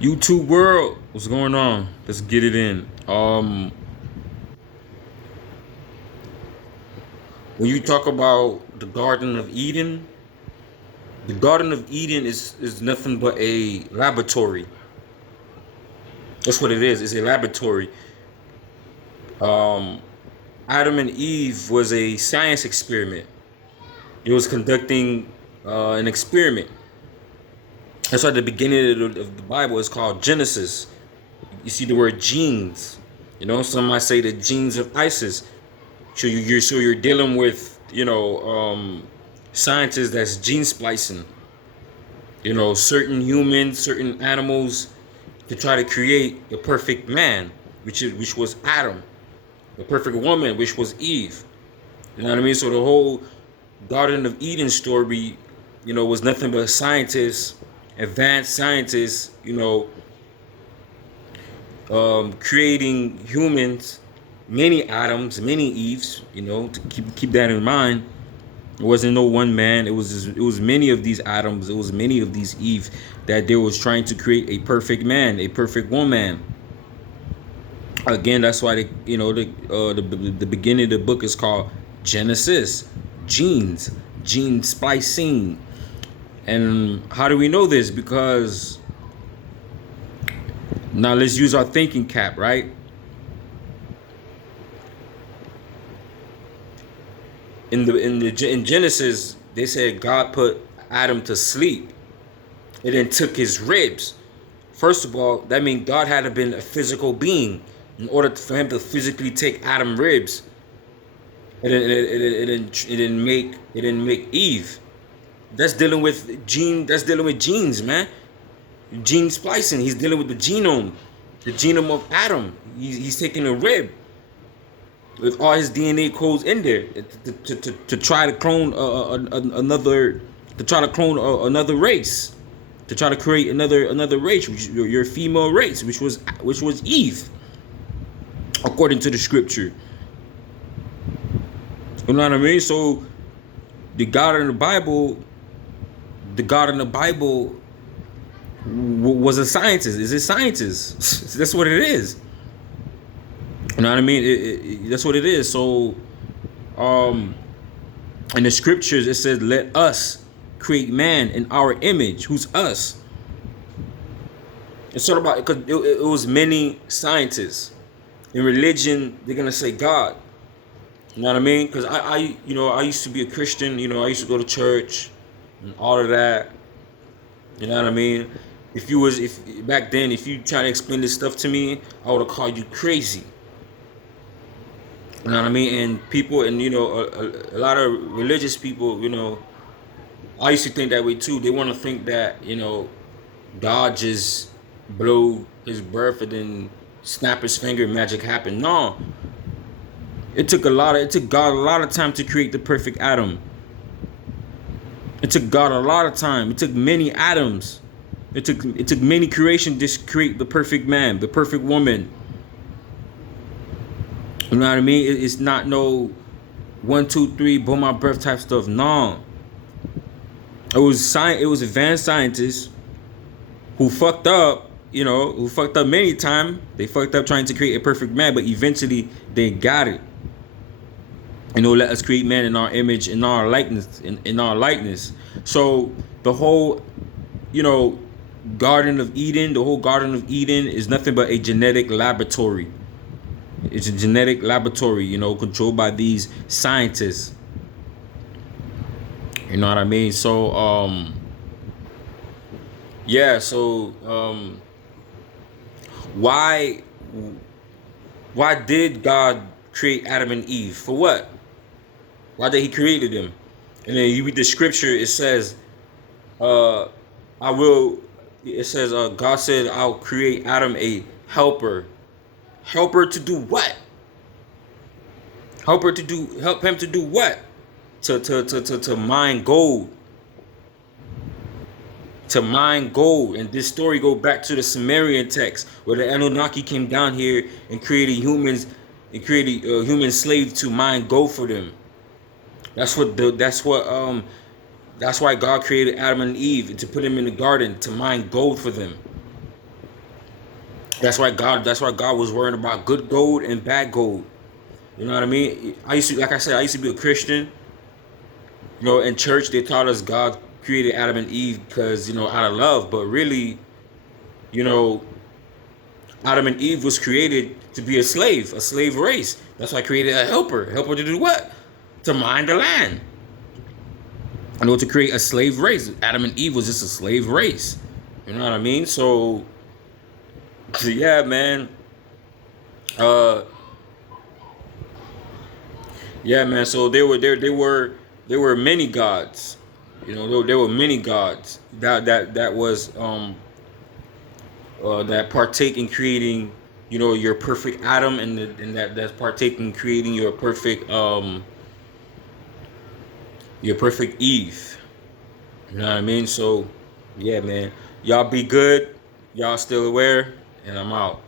YouTube world, what's going on? Let's get it in. When you talk about the Garden of Eden, the Garden of Eden is nothing but a laboratory. That's what it is. It's a laboratory. Um, Adam and Eve was a science experiment. It was conducting an experiment. That's why the beginning of the Bible is called Genesis. You see the word genes. You know, some might say the genes of Isis. So you're dealing with scientists that's gene splicing. Certain humans, certain animals, to try to create a perfect man, which was Adam, the perfect woman, which was Eve. You know what I mean? So the whole Garden of Eden story, was nothing but scientists, advanced scientists, creating humans, many Adams, many Eves, to keep that in mind. It wasn't no one man. It was many of these Adams. It was many of these Eve that they was trying to create a perfect man, a perfect woman. Again, that's why the beginning of the book is called Genesis, genes, gene splicing. And how do we know this? Because now let's use our thinking cap, right? In Genesis, they said God put Adam to sleep and then took his ribs. First of all, that means God had to have been a physical being in order for him to physically take Adam ribs. It didn't make Eve. That's dealing with gene. That's dealing with genes, man. Gene splicing. He's dealing with the genome of Adam. He's taking a rib with all his DNA codes in there to try to clone another, to try to clone another race, to try to create another race, which is your female race, which was Eve, according to the scripture. You know what I mean? So the God in the Bible, the God in the Bible was a scientist. Is a scientist? That's what it is. You know what I mean? That's what it is. So, in the scriptures, it says, "Let us create man in our image." Who's us? It's sort of about because it was many scientists. In religion, they're gonna say God. You know what I mean? Because I used to be a Christian. I used to go to church and all of that. You know what I mean? If back then, if you try to explain this stuff to me, I would have called you crazy. You know what I mean? And people, and a lot of religious people, I used to think that way too. They want to think that God just blow his breath and then snap his finger and magic happened. No, it took God a lot of time to create the perfect Adam. It took God a lot of time. It took many Adams. It took many creations to create the perfect man, the perfect woman. You know what I mean? It's not no 1, 2, 3, blow my breath type stuff. No, it was science. It was advanced scientists who fucked up. Who fucked up many times. They fucked up trying to create a perfect man, but eventually they got it. Let us create man in our image, in our likeness, in our likeness. So the whole, you know, the whole Garden of Eden is nothing but a genetic laboratory. It's a genetic laboratory, controlled by these scientists. You know what I mean? So, yeah. So, why, why did God create Adam and Eve? For what? Why did He created them? And then you read the scripture. It says, uh, "I will." It says, God said, "I'll create Adam a helper." Helper to do what? Help him to do what? To mine gold. To mine gold. And this story go back to the Sumerian text where the Anunnaki came down here and created humans and created human slaves to mine gold for them. That's why God created Adam and Eve to put them in the garden to mine gold for them. That's why God was worrying about good gold and bad gold. You know what I mean? I used to, like I said, I used to be a Christian. You know, in church they taught us God created Adam and Eve because, you know, out of love, but really, you know, Adam and Eve was created to be a slave race. That's why I created a helper to do what? To mind the land. In order to create a slave race. Adam and Eve was just a slave race. You know what I mean? So yeah, man. Uh, yeah, man. So there were many gods. You know, there were many gods that was that partake in creating, you know, your perfect Adam, and that's partake in creating your perfect Eve. You know what I mean? So yeah, man. Y'all be good. Y'all still aware, and I'm out.